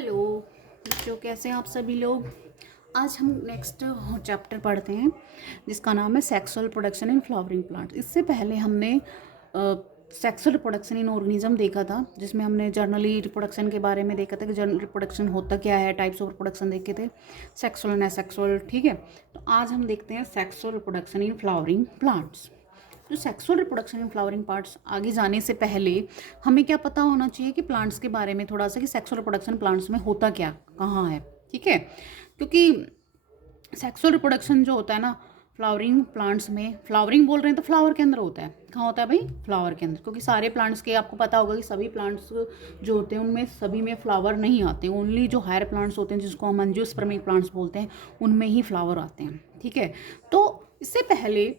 Hello बच्चों, कैसे हैं आप सभी लोग। आज हम नेक्स्ट चैप्टर पढ़ते हैं जिसका नाम है sexual production in flowering plant. इससे पहले हमने सेक्सुअल रिप्रोडक्शन इन ऑर्गेनिज्म देखा था, जिसमें हमने जर्नली रिप्रोडक्शन के बारे में देखा था कि जर्नल रिप्रोडक्शन होता क्या है, टाइप्स ऑफ रिप्रोडक्शन देखे थे, सेक्सुअल एंड एसेक्सुअल। ठीक है, तो आज हम देखते हैं sexual reproduction in flowering plants. जो sexual reproduction in flowering parts, आगे जाने से पहले हमें क्या पता होना चाहिए कि प्लांट्स के बारे में थोड़ा सा, कि सेक्सुअल रिप्रोडक्शन प्लांट्स में होता क्या, कहाँ है। ठीक है, क्योंकि सेक्सुअल रिप्रोडक्शन जो होता है ना फ्लावरिंग प्लांट्स में, फ्लावरिंग बोल रहे हैं तो फ्लावर के अंदर होता है। कहाँ होता है भाई? फ्लावर के अंदर। क्योंकि सारे प्लांट्स के आपको पता होगा कि सभी प्लांट्स जो होते हैं उनमें सभी में फ्लावर नहीं आते, ओनली जो हायर प्लांट्स होते हैं जिसको हम एंजियोस्पर्मिक प्लांट्स बोलते हैं उनमें ही फ्लावर आते हैं। ठीक है, तो इससे पहले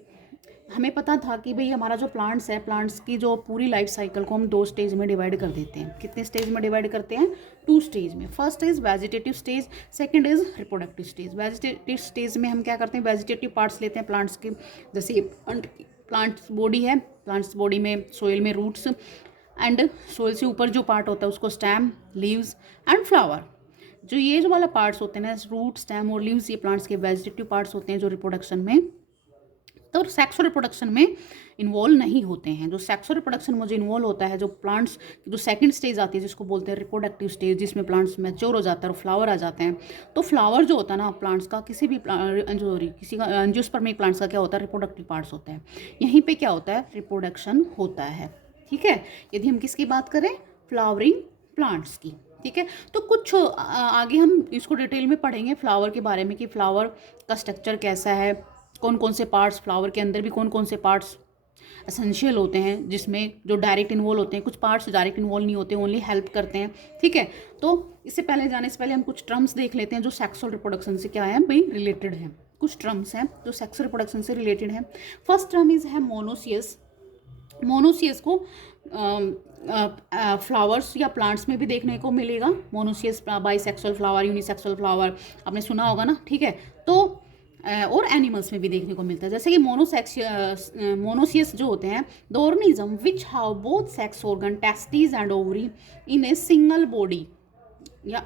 हमें पता था कि भाई हमारा जो प्लांट्स है, प्लांट्स की जो पूरी लाइफ साइकिल को हम 2 स्टेज में डिवाइड कर देते हैं। कितने स्टेज में डिवाइड करते हैं? 2 स्टेज में। First is vegetative stage, second is reproductive stage. Vegetative stage में हम क्या करते हैं, वेजिटेटिव पार्ट्स लेते हैं प्लांट्स के, जैसे प्लांट्स बॉडी है, प्लांट्स बॉडी में सोइल में रूट्स एंड सोइल से ऊपर जो पार्ट होता है उसको स्टेम, लीव्स एंड फ्लावर। जो ये जो वाला पार्ट्स होते हैं ना, रूट, स्टेम और लीव्स, ये प्लांट्स के वेजिटेटिव पार्ट्स होते हैं जो रिप्रोडक्शन में, तो सेक्सुअल रिप्रोडक्शन में इन्वॉल्व नहीं होते हैं। जो सेक्सुअल रिप्रोडक्शन में जो इन्वॉल्व होता है, जो प्लांट्स जो सेकंड स्टेज आती है जिसको बोलते हैं रिप्रोडक्टिव स्टेज, जिसमें प्लांट्स मैच्योर हो जाता है और फ्लावर आ जाते हैं। तो फ्लावर जो होता है ना प्लांट्स का, किसी भी किसी का एंजियोस्पर्मिक प्लांट्स का क्या होता है, रिप्रोडक्टिव पार्ट्स होते हैं। यहीं पे क्या होता है, रिप्रोडक्शन होता है। ठीक है, यदि हम किसकी बात करें, फ्लावरिंग प्लांट्स की। ठीक है, तो कुछ आगे हम इसको डिटेल में पढ़ेंगे फ्लावर के बारे में, कि फ्लावर का स्ट्रक्चर कैसा है, कौन कौन से पार्ट्स, फ्लावर के अंदर भी कौन कौन से पार्ट्स एसेंशियल होते हैं, जिसमें जो डायरेक्ट इन्वॉल्व होते हैं, कुछ पार्ट्स डायरेक्ट इन्वॉल्व नहीं होते, ओनली हेल्प करते हैं। ठीक है, तो इससे पहले जाने से पहले हम कुछ टर्म्स देख लेते हैं जो सेक्सुअल रिप्रोडक्शन से क्या है भाई, रिलेटेड है। कुछ टर्म्स हैं जो सेक्सुअल रिप्रोडक्शन से रिलेटेड है। फर्स्ट टर्म इज है मोनोसियस। मोनोसियस को फ्लावर्स या प्लांट्स में भी देखने को मिलेगा। Monoecious bisexual flower, unisexual flower आपने सुना होगा ना। ठीक है, तो और एनिमल्स में भी देखने को मिलता है। जैसे कि मोनोसियस जो होते हैं, the organism which have both sex organ, testis and ovary in a single body, या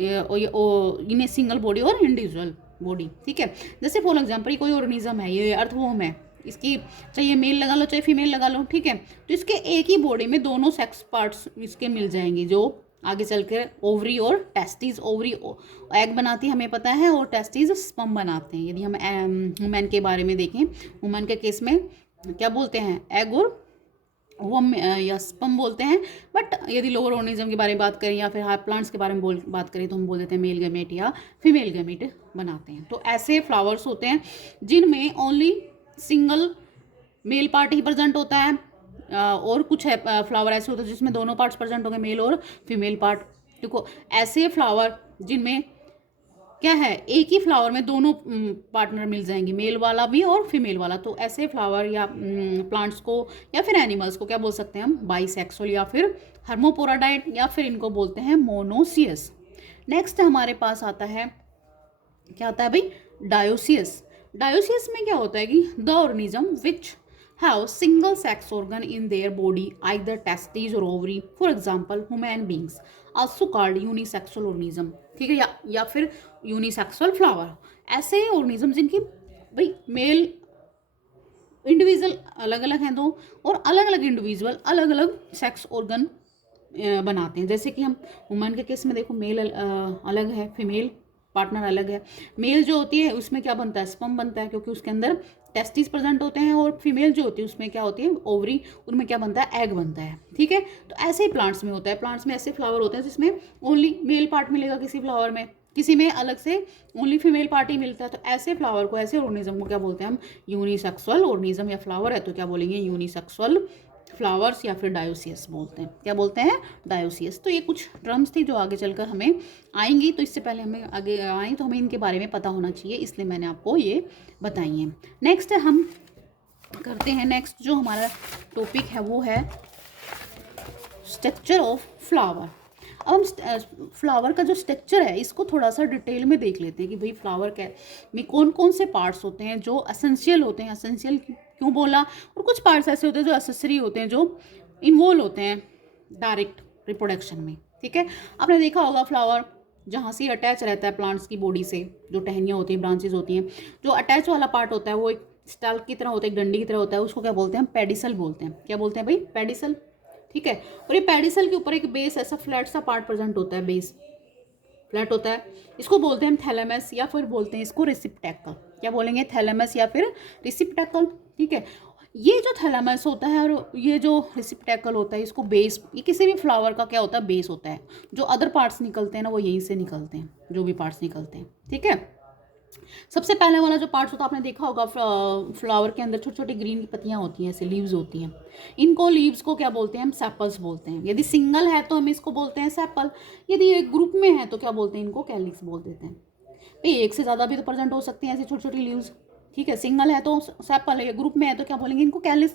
इन ए सिंगल बॉडी और इंडिविजुअल बॉडी। ठीक है, जैसे फॉर एग्जाम्पल कोई ऑर्गेनिज्म है, ये अर्थवॉर्म है, इसकी चाहे मेल लगा लो चाहे फीमेल लगा लो। ठीक है, तो इसके एक ही बॉडी में दोनों सेक्स पार्ट्स इसके मिल जाएंगे, जो आगे चल कर ओवरी और टेस्टिस, ओवरी एग बनाती है हमें पता है, और टेस्टिस स्पर्म बनाते हैं। यदि हम वुमेन के बारे में देखें, वुमेन के केस में क्या बोलते हैं, एग और वम या स्पर्म बोलते हैं। बट यदि लोअर ऑर्गेनिज्म के बारे में बात करें या फिर हाई प्लांट्स के बारे में बात करें तो हम बोल देते हैं मेल गैमेट या फीमेल गैमेट बनाते हैं। तो ऐसे फ्लावर्स होते हैं जिनमें ओनली सिंगल मेल पार्ट ही प्रेजेंट होता है, और कुछ है फ्लावर ऐसे होते हैं जिसमें दोनों पार्ट्स प्रेजेंट होंगे, मेल और फीमेल पार्ट। देखो ऐसे फ्लावर जिनमें क्या है, एक ही फ्लावर में दोनों पार्टनर मिल जाएंगे, मेल वाला भी और फीमेल वाला। तो ऐसे फ्लावर या प्लांट्स को या फिर एनिमल्स को क्या बोल सकते हैं हम, बाइसेक्सुअल या फिर हर्मोपोराडाइट, या फिर इनको बोलते हैं मोनोसियस। नेक्स्ट हमारे पास आता है, क्या आता है भाई, डायोसियस। डायोसियस में क्या होता है कि the organism which have single sex organ in their body, either testes or ovary, for example human beings, also called unisexual organism। ठीक है, या फिर यूनिसेक्सुअल फ्लावर। ऐसे ऑर्गेनिज्म जिनकी भाई मेल इंडिविजुअल अलग अलग हैं दो, और अलग अलग इंडिविजुअल अलग अलग सेक्स ऑर्गन बनाते हैं। जैसे कि हम वुमेन के केस में देखो, मेल अलग है, फीमेल पार्टनर अलग है। मेल जो होती है उसमें क्या बनता है, स्पर्म बनता है, क्योंकि उसके अंदर टेस्टिस प्रेजेंट होते हैं, और फीमेल जो होती है उसमें क्या होती है, ओवरी, उनमें क्या बनता है, एग बनता है। ठीक है, तो ऐसे ही प्लांट्स में होता है। प्लांट्स में ऐसे फ्लावर होते हैं जिसमें ओनली मेल पार्ट मिलेगा किसी फ्लावर में, किसी में अलग से ओनली फीमेल पार्ट ही मिलता है। तो ऐसे फ्लावर को, ऐसे ऑर्गेनिज्म को क्या बोलते हैं हम, यूनिसेक्सुअल ऑर्गेनिज्म, या फ्लावर है तो क्या बोलेंगे, यूनिसेक्सुअल फ्लावर्स, या फिर डायोसियस बोलते हैं। क्या बोलते हैं, डायोसियस। तो ये कुछ टर्म्स थी जो आगे चलकर हमें आएंगी, तो इससे पहले हमें आगे आए तो हमें इनके बारे में पता होना चाहिए, इसलिए मैंने आपको ये बताई है। नेक्स्ट हम करते हैं, नेक्स्ट जो हमारा टॉपिक है वो है स्ट्रक्चर ऑफ फ्लावर। अब हम फ्लावर का जो स्ट्रक्चर है इसको थोड़ा सा डिटेल में देख लेते हैं कि भाई फ्लावर में कौन कौन से पार्ट्स होते हैं जो एसेंशियल होते हैं। एसेंशियल क्यों बोला, और कुछ पार्ट्स ऐसे होते हैं जो एसेसरी होते हैं, जो इन्वॉल्व होते हैं डायरेक्ट रिप्रोडक्शन में। ठीक है, आपने देखा होगा फ्लावर जहाँ से अटैच रहता है प्लांट्स की बॉडी से, जो टहनियाँ होती हैं, ब्रांचेज होती हैं, जो अटैच वाला पार्ट होता है वो एक स्टाल की तरह होता है, एक डंडी की तरह होता है, उसको क्या बोलते हैं हम, पेडिसल बोलते हैं। क्या बोलते हैं भाई, पेडिसल। ठीक है, और ये पेडिसल के ऊपर एक बेस ऐसा फ्लैट सा पार्ट प्रेजेंट होता है, बेस फ्लैट होता है, इसको बोलते हैं हम थैलेमस, या फिर बोलते हैं इसको रिसिप्टैकल। क्या बोलेंगे, थैलेमस या फिर रिसिप्टैकल। ठीक है, ये जो थैलेमस होता है और ये जो रिसिप्टैकल होता है, इसको बेस, ये किसी भी फ्लावर का क्या होता है, बेस होता है। जो अदर पार्ट्स निकलते हैं ना वो यहीं से निकलते हैं, जो भी पार्ट्स निकलते हैं। ठीक है, सबसे पहले वाला जो पार्ट्स होता है, आपने देखा होगा फ्लावर के अंदर छोटी छोटी ग्रीन की पत्तियां होती हैं, ऐसे लीव्स होती हैं। इनको लीव्स को क्या बोलते हैं हम, सेपल्स बोलते हैं। यदि सिंगल है तो हम इसको बोलते हैं सेपल, यदि एक ग्रुप में है तो क्या बोलते हैं, इनको कैलिक्स बोल देते हैं। भाई एक से ज़्यादा भी तो प्रेजेंट हो सकती हैं ऐसी छोटी छोटी लीव्स। ठीक है, सिंगल है तो सेपल है, ग्रुप में है तो क्या बोलेंगे, इनको कैलिस।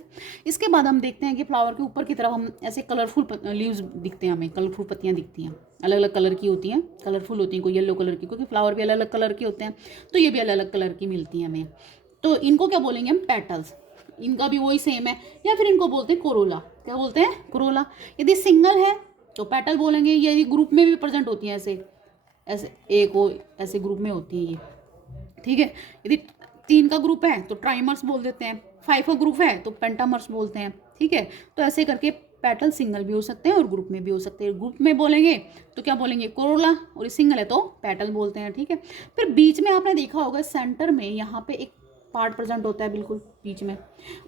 इसके बाद हम देखते हैं कि फ्लावर के ऊपर की तरफ हम ऐसे कलरफुल लीव्स दिखते हैं, हमें कलरफुल पत्तियां दिखती हैं, अलग अलग कलर की होती हैं, कलरफुल होती हैं, कोई येलो कलर की, क्योंकि फ्लावर भी अलग अलग कलर के होते हैं, तो ये भी अलग अलग कलर की मिलती हैं हमें। तो इनको क्या बोलेंगे हम, पेटल्स। इनका भी वही सेम है, या फिर इनको बोलते हैं कोरोला। क्या बोलते हैं, कोरोला। यदि सिंगल है तो पेटल बोलेंगे, यदि ग्रुप में भी प्रेजेंट होती हैं ऐसे ऐसे एक वो ऐसे ग्रुप में होती है ये। ठीक है, यदि 3 का ग्रुप है तो ट्राइमर्स बोल देते हैं, 5 का ग्रुप है तो पेंटामर्स बोलते हैं। ठीक है, तो ऐसे करके पेटल सिंगल भी हो सकते हैं और ग्रुप में भी हो सकते हैं। ग्रुप में बोलेंगे तो क्या बोलेंगे, कोरोला, और सिंगल है तो पेटल बोलते हैं। ठीक है, फिर बीच में आपने देखा होगा सेंटर में यहाँ पे एक पार्ट प्रेजेंट होता है, बिल्कुल बीच में।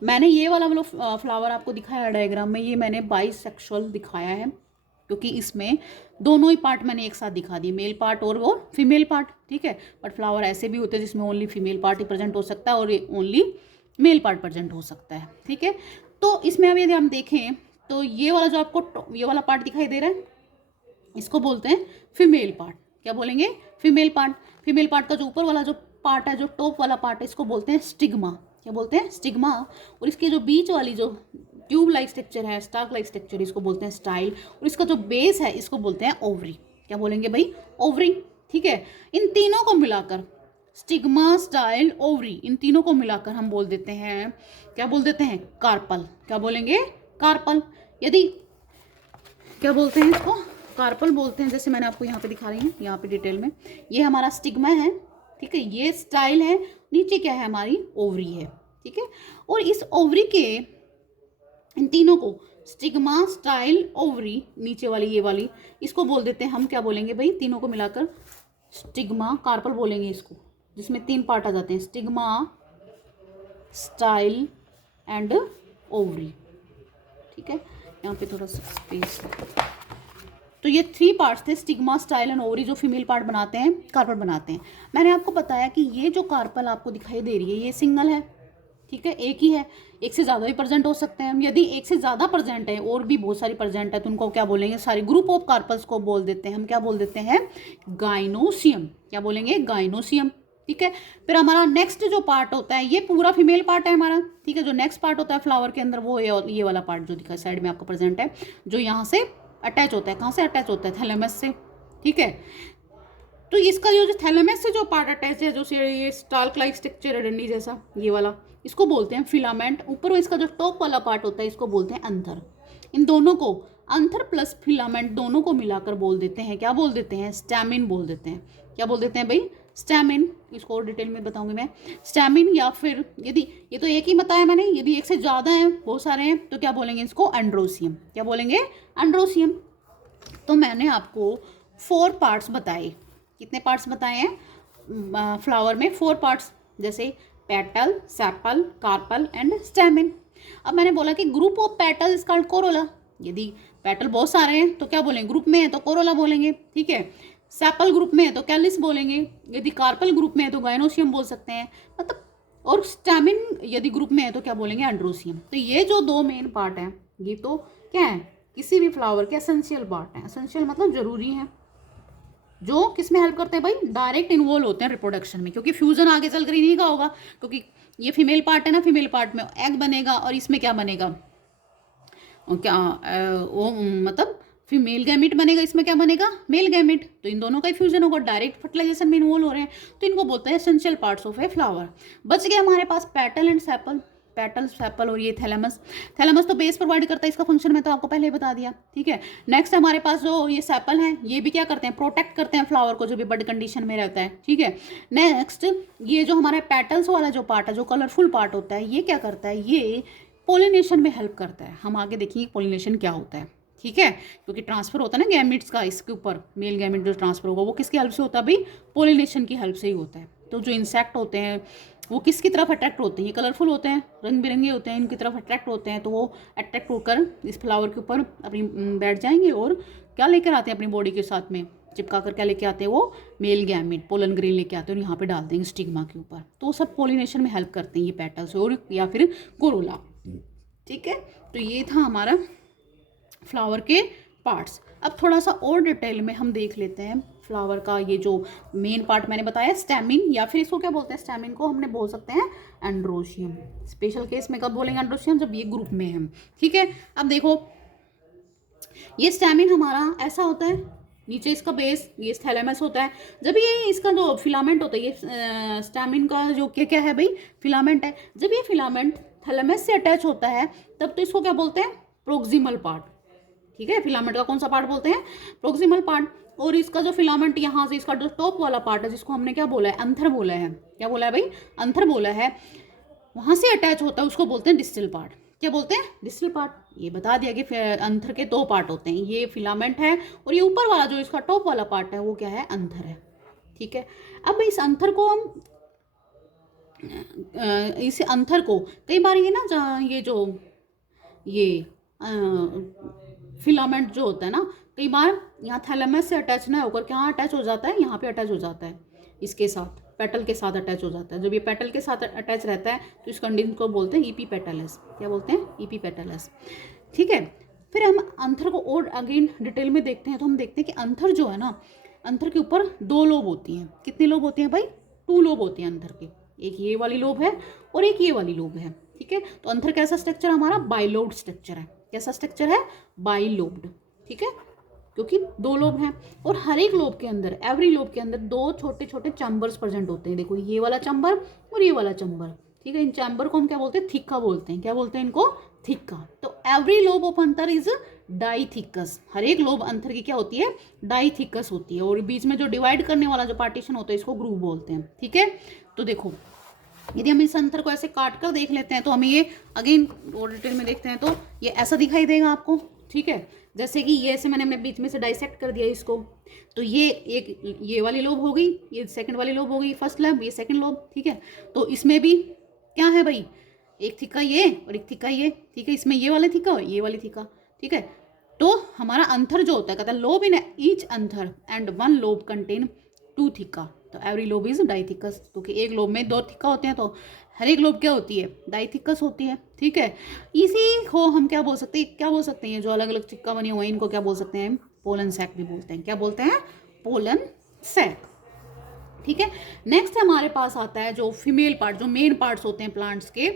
मैंने ये वाला मतलब फ्लावर आपको दिखाया डायग्राम में, ये मैंने बाइसेक्सुअल दिखाया है, क्योंकि इसमें दोनों ही पार्ट मैंने एक साथ दिखा दिए, मेल पार्ट और वो फीमेल पार्ट। ठीक है, बट फ्लावर ऐसे भी होते हैं जिसमें ओनली फीमेल पार्ट ही प्रेजेंट हो सकता है और ओनली मेल पार्ट प्रेजेंट हो सकता है। ठीक है, तो इसमें अब यदि हम देखें तो ये वाला जो आपको ये वाला पार्ट दिखाई दे रहा है, इसको बोलते हैं फीमेल पार्ट। क्या बोलेंगे, फीमेल पार्ट। फीमेल पार्ट का जो ऊपर वाला जो पार्ट है, जो टॉप वाला पार्ट है, इसको बोलते हैं स्टिग्मा। क्या बोलते हैं, स्टिग्मा। और इसके जो बीच वाली जो ट्यूब लाइक स्ट्रक्चर है, स्टार्क लाइक स्ट्रक्चर, इसको बोलते हैं स्टाइल। और इसका जो बेस है इसको बोलते हैं ओवरी। क्या बोलेंगे भाई, ओवरी। ठीक है, इन तीनों को मिलाकर स्टिग्मा, स्टाइल, ओवरी, इन तीनों को मिलाकर हम बोल देते हैं, क्या बोल देते हैं, कार्पल। क्या बोलेंगे, कार्पल। यदि क्या बोलते हैं इसको, कार्पल बोलते हैं। जैसे मैंने आपको यहाँ पे दिखा रही हूँ, यहाँ पे डिटेल में, ये हमारा स्टिग्मा है। ठीक है, ये स्टाइल है, नीचे क्या है, हमारी ओवरी है। ठीक है, और इस ओवरी के इन तीनों को स्टिग्मा, स्टाइल, ओवरी, नीचे वाली ये वाली, इसको बोल देते हैं हम, क्या बोलेंगे भाई, तीनों को मिलाकर स्टिग्मा, कार्पल बोलेंगे इसको, जिसमें 3 पार्ट आ जाते हैं, स्टिग्मा, स्टाइल एंड ओवरी। ठीक है, यहाँ पे थोड़ा सा स्पेस है। तो ये 3 पार्ट्स थे, स्टिग्मा, स्टाइल एंड ओवरी, जो फीमेल पार्ट बनाते हैं, कार्पल बनाते हैं। मैंने आपको बताया कि ये जो कार्पल आपको दिखाई दे रही है ये सिंगल है। ठीक है, एक ही है, एक से ज़्यादा भी प्रेजेंट हो सकते हैं। यदि एक से ज़्यादा प्रेजेंट है और भी बहुत सारी प्रेजेंट है तो उनको क्या बोलेंगे, सारे ग्रुप ऑफ कार्पल्स को बोल देते हैं हम, क्या बोल देते हैं, गाइनोसियम। क्या बोलेंगे, गाइनोसियम। ठीक है, फिर हमारा नेक्स्ट जो पार्ट होता है ये पूरा फीमेल पार्ट है हमारा। ठीक है, जो नेक्स्ट पार्ट होता है फ्लावर के अंदर वो ये वाला पार्ट जो दिखा साइड में आपको प्रेजेंट है, जो यहाँ से अटैच होता है, कहाँ से अटैच होता है, थैलेमस से। ठीक है, तो इसका जो थैलेमस से जो पार्ट अटैच है, जो ये स्टार्क लाइक स्ट्रक्चर है, डंडी जैसा, ये वाला, इसको बोलते हैं फिलामेंट। ऊपर इसका जो टॉप वाला पार्ट होता है इसको बोलते हैं अंथर। इन दोनों को, अंथर प्लस फिलामेंट, दोनों को मिलाकर बोल देते हैं, क्या बोल देते हैं, स्टैमिन बोल देते हैं। क्या बोल देते हैं भाई, स्टैमिन। इसको और डिटेल में बताऊंगी मैं, स्टैमिन। या फिर यदि ये तो एक ही बताया मैंने, यदि एक से ज़्यादा हैं, बहुत सारे हैं, तो क्या बोलेंगे इसको, एंड्रोसियम। क्या बोलेंगे, एंड्रोसियम। तो मैंने आपको 4 पार्ट्स बताए। कितने पार्ट्स बताए हैं फ्लावर में, 4 पार्ट्स, जैसे petal, sepal, carpal and stamen. अब मैंने बोला कि group of petal is called Corolla. यदि पेटल बहुत सारे हैं तो क्या बोलेंगे, ग्रुप में है तो कोरोला बोलेंगे। ठीक है, सेपल ग्रुप में है तो कैलिस बोलेंगे, यदि कार्पल ग्रुप में है तो गाइनोसियम बोल सकते हैं, मतलब, और स्टैमिन यदि ग्रुप में है तो क्या बोलेंगे, एंड्रोसियम। तो ये जो 2 मेन पार्ट हैं, ये तो क्या है, किसी भी फ्लावर के एसेंशियल पार्ट हैं। एसेंशियल मतलब जरूरी है, जो किस में हेल्प करते हैं भाई, डायरेक्ट इन्वॉल्व होते हैं रिप्रोडक्शन में, क्योंकि फ्यूजन आगे चलकर इन्हीं का होगा, क्योंकि ये फीमेल पार्ट है ना, फीमेल पार्ट में एग बनेगा और इसमें क्या बनेगा, क्या वो मतलब फीमेल गैमिट बनेगा, इसमें क्या बनेगा, मेल गैमिट। तो इन दोनों का ही फ्यूजन होगा, डायरेक्ट फर्टिलाइजेशन में इन्वॉल्व हो रहे हैं, तो इनको बोलते हैं essential parts of a flower. बच गए हमारे पास petal and sepal. Petal, sepal और ये थैलेमस। थैलेमस तो बेस प्रोवाइड करता है, इसका फंक्शन मैं तो आपको पहले ही बता दिया, ठीक है। नेक्स्ट हमारे पास जो ये सेपल हैं, ये भी क्या करते हैं, प्रोटेक्ट करते हैं फ्लावर को, जो भी बड कंडीशन में रहता है, ठीक है। नेक्स्ट ये जो हमारे पेटल्स वाला जो पार्ट है, जो कलरफुल पार्ट होता है, ये क्या करता है, ये पोलिनेशन में हेल्प करता है। हम आगे देखेंगे पोलिनेशन क्या होता है, ठीक है। क्योंकि ट्रांसफर होता है ना गैमिट्स का, इसके ऊपर मेल गैमिट जो ट्रांसफर होगा वो किसकी हेल्प से होता है भाई, पोलिनेशन की हेल्प से ही होता है। तो जो इंसेक्ट होते हैं वो किसकी तरफ अट्रैक्ट होते हैं, ये कलरफुल होते हैं, रंग बिरंगे होते हैं, इनकी तरफ अट्रैक्ट होते हैं, तो वो अट्रैक्ट होकर इस फ्लावर के ऊपर अपनी बैठ जाएंगे और क्या लेकर आते हैं अपनी बॉडी के साथ में चिपका कर, क्या लेके आते हैं वो, मेल गैमिट, पोलन ग्रेन लेके आते हैं और यहाँ पे डाल देंगे स्टिग्मा के ऊपर। तो सब पोलिनेशन में हेल्प करते हैं ये पेटल्स और या फिर कोरोला, ठीक है। तो ये था हमारा फ्लावर के पार्ट्स। अब थोड़ा सा और डिटेल में हम देख लेते हैं फ्लावर का ये जो मेन पार्ट मैंने बताया, स्टेमिन, या फिर इसको क्या बोलते हैं, स्टेमिन को हमने बोल सकते हैं एंड्रोशियम। स्पेशल केस में कब बोलेंगे एंड्रोशियम, जब ये ग्रुप में है, ठीक है। अब देखो ये स्टेमिन हमारा ऐसा होता है, नीचे इसका बेस, ये थैलेमस होता है। जब ये इसका जो फिलामेंट होता है, ये स्टेमिन का जो क्या क्या है भाई, फिलामेंट है। जब ये फिलामेंट थैलेमस से अटैच होता है तब तो इसको क्या बोलते हैं, प्रोक्सिमल पार्ट, ठीक है। फिलामेंट का कौन सा पार्ट बोलते हैं, प्रोक्सिमल पार्ट। और इसका जो फिलामेंट यहाँ से इसका जो टॉप वाला पार्ट है, जिसको हमने क्या बोला है, अंथर बोला है, क्या बोला है भाई, अंथर बोला है, वहां से अटैच होता है, उसको बोलते हैं डिस्टल पार्ट। क्या बोलते हैं, डिस्टल पार्ट। ये बता दिया कि अंथर के दो पार्ट होते हैं, ये फिलामेंट है और ये ऊपर वाला जो इसका टॉप वाला पार्ट है वो क्या है, अंथर है, ठीक है। अब इस अंथर को हम इस अंथर को कई बार ये ना, ये जो ये फिलामेंट जो होता है ना, कई बार यहाँ थैलेमस से अटैच ना होकर कहाँ अटैच हो जाता है, यहाँ पे अटैच हो जाता है, इसके साथ पेटल के साथ अटैच हो जाता है। जब ये पेटल के साथ अटैच रहता है तो इस कंडीशन को बोलते हैं ईपी पेटलस। क्या बोलते हैं, ईपी पेटलस, ठीक है। फिर हम अंथर को और अगेन डिटेल में देखते हैं, तो हम देखते हैं कि अंथर जो है ना, अंथर के ऊपर दो लोब होती हैं। कितनी लोब होती हैं भाई, 2 लोब होती हैं अंथर के, एक ये वाली लोब है और एक ये वाली लोब है, ठीक है। तो अंथर कैसा स्ट्रक्चर हमारा, बाइलोब्ड स्ट्रक्चर है। कैसा स्ट्रक्चर है, बाइलोब्ड, ठीक है, क्योंकि 2 लोब हैं और हर एक लोब के अंदर, एवरी लोब के अंदर 2 छोटे छोटे चैम्बर्स प्रेजेंट होते हैं। देखो ये वाला चैम्बर और ये वाला चैम्बर, ठीक है। इन चैम्बर को हम क्या बोलते हैं, थिक्का बोलते हैं। क्या बोलते हैं इनको, थिक्का। तो every lobe of anther is dithecous. हर एक लोब अंथर की क्या होती है, डाइथिकस होती है। और बीच में जो डिवाइड करने वाला जो पार्टीशन होता है इसको ग्रूव बोलते हैं, ठीक है। तो देखो यदि हम इस अंतर को ऐसे काट कर देख लेते हैं तो हमें ये अगेन और डिटेल में देखते हैं तो ये ऐसा दिखाई देगा आपको, ठीक है। जैसे कि ये ऐसे मैंने अपने बीच में से डाइसेक्ट कर दिया इसको, तो ये एक ये वाली लोब हो गई, ये सेकंड वाली लोब हो गई, फर्स्ट लोब, ये सेकंड लोब, ठीक है। तो इसमें भी क्या है भाई, एक थिक्का ये और एक थिक्का ये, ठीक है। इसमें ये वाले थिक्का और ये वाली थिक्का, ठीक है। तो हमारा अंथर जो होता है, कहता है lobe in each anther and 1 lobe contain 2 theca. तो एवरी लोब इज डाइथिकस, क्योंकि एक लोब में 2 थिक्का होते हैं, तो हर एक लोब क्या होती है, डाइथिकस होती है, ठीक है। इसी को हम क्या बोल सकते हैं, क्या बोल सकते हैं, जो अलग अलग थिक्का बने हुए हैं इनको क्या बोल सकते हैं, पोलन सैक भी बोलते हैं। क्या बोलते हैं, पोलन सैक, ठीक है। नेक्स्ट हमारे पास आता है जो फीमेल पार्ट, जो मेन पार्ट्स होते हैं प्लांट्स के।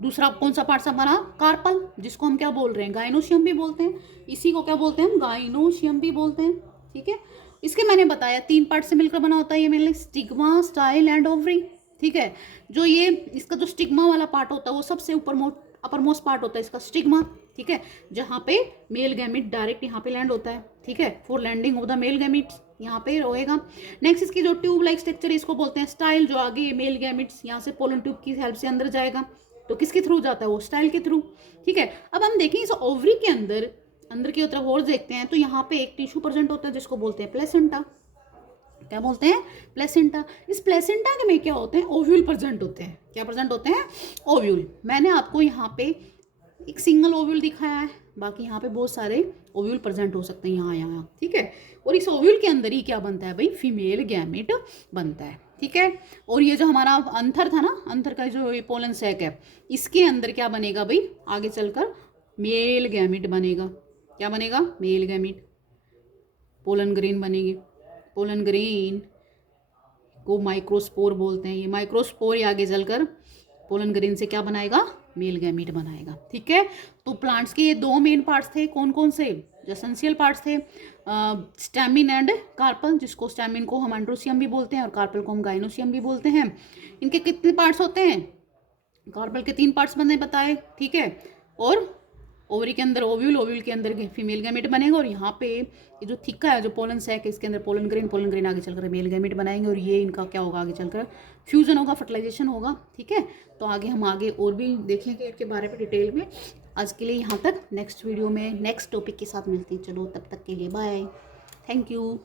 दूसरा कौन सा पार्ट हमारा, कार्पल, जिसको हम क्या बोल रहे हैं, गाइनोशियम भी बोलते हैं। इसी को क्या बोलते हैं, गाइनोशियम भी बोलते हैं, ठीक है। इसके मैंने बताया 3 पार्ट से मिलकर बना होता है ये mainly stigma, style and ovary, ठीक है। जो ये इसका जो स्टिग्मा वाला पार्ट होता है वो सबसे ऊपर अपर मोस्ट पार्ट होता है इसका स्टिग्मा, ठीक है, जहाँ पे मेल गैमिट डायरेक्ट यहाँ पे लैंड होता है, ठीक है, for landing of the male gametes यहाँ पे रहेगा। नेक्स्ट इसकी जो ट्यूब लाइक स्ट्रक्चर है इसको बोलते हैं स्टाइल, जो आगे मेल गैमिट्स यहाँ से पोलन ट्यूब की हेल्प से अंदर जाएगा, तो किसके थ्रू जाता है वो, स्टाइल के थ्रू, ठीक है। अब हम देखें इस ओवरी के अंदर की तरफ और देखते हैं तो यहाँ पे एक टिश्यू प्रेजेंट होता है जिसको बोलते हैं प्लेसेंटा। क्या बोलते हैं, प्लेसेंटा। इस प्लेसेंटा में क्या होते हैं, ओव्यूल प्रेजेंट होते हैं। क्या प्रेजेंट होते हैं, ओव्यूल। मैंने आपको यहाँ पे एक सिंगल ओव्यूल दिखाया है, बाकी यहाँ पे बहुत सारे ओव्यूल प्रेजेंट हो सकते हैं यहाँ, ठीक है। और इस ओव्यूल के अंदर ही क्या बनता है भाई, फीमेल गैमेट बनता है, ठीक है। और ये जो हमारा अंथर था ना, अंथर का जो ये पोलन सैक है, इसके अंदर क्या बनेगा भाई, आगे चलकर मेल गैमेट बनेगा। क्या बनेगा, मेल गैमेट, पोलन ग्रेन बनेगी। पोलन ग्रेन को माइक्रोस्पोर बोलते हैं। ये माइक्रोस्पोर ही आगे चलकर पोलन ग्रेन से क्या बनाएगा, मेल गैमेट बनाएगा, ठीक है। तो प्लांट्स के ये 2 मेन पार्ट्स थे, कौन कौन से, जो एसेंशियल पार्ट्स थे, स्टैमिन एंड कार्पल, जिसको स्टैमिन को हम एंड्रोशियम भी बोलते हैं और कार्पल को हम गाइनोशियम भी बोलते हैं। इनके कितने पार्ट्स होते हैं, कार्पेल के 3 पार्ट्स बनने बताए, ठीक है। और ओवरी के अंदर ओव्यूल, ओव्यूल के अंदर फीमेल गैमेट बनेगा, और यहाँ पे ये जो थिक्का है जो पोलन सैक है इसके अंदर पोलन ग्रेन आगे चलकर मेल गैमेट बनाएंगे, और ये इनका क्या होगा आगे चलकर फ्यूजन होगा, फर्टिलाइजेशन होगा, ठीक है। तो आगे हम आगे और भी देखेंगे इनके बारे में डिटेल में। आज के लिए यहाँ तक, नेक्स्ट वीडियो में नेक्स्ट टॉपिक के साथ मिलती हैं। चलो तब तक के लिए बाय, थैंक यू।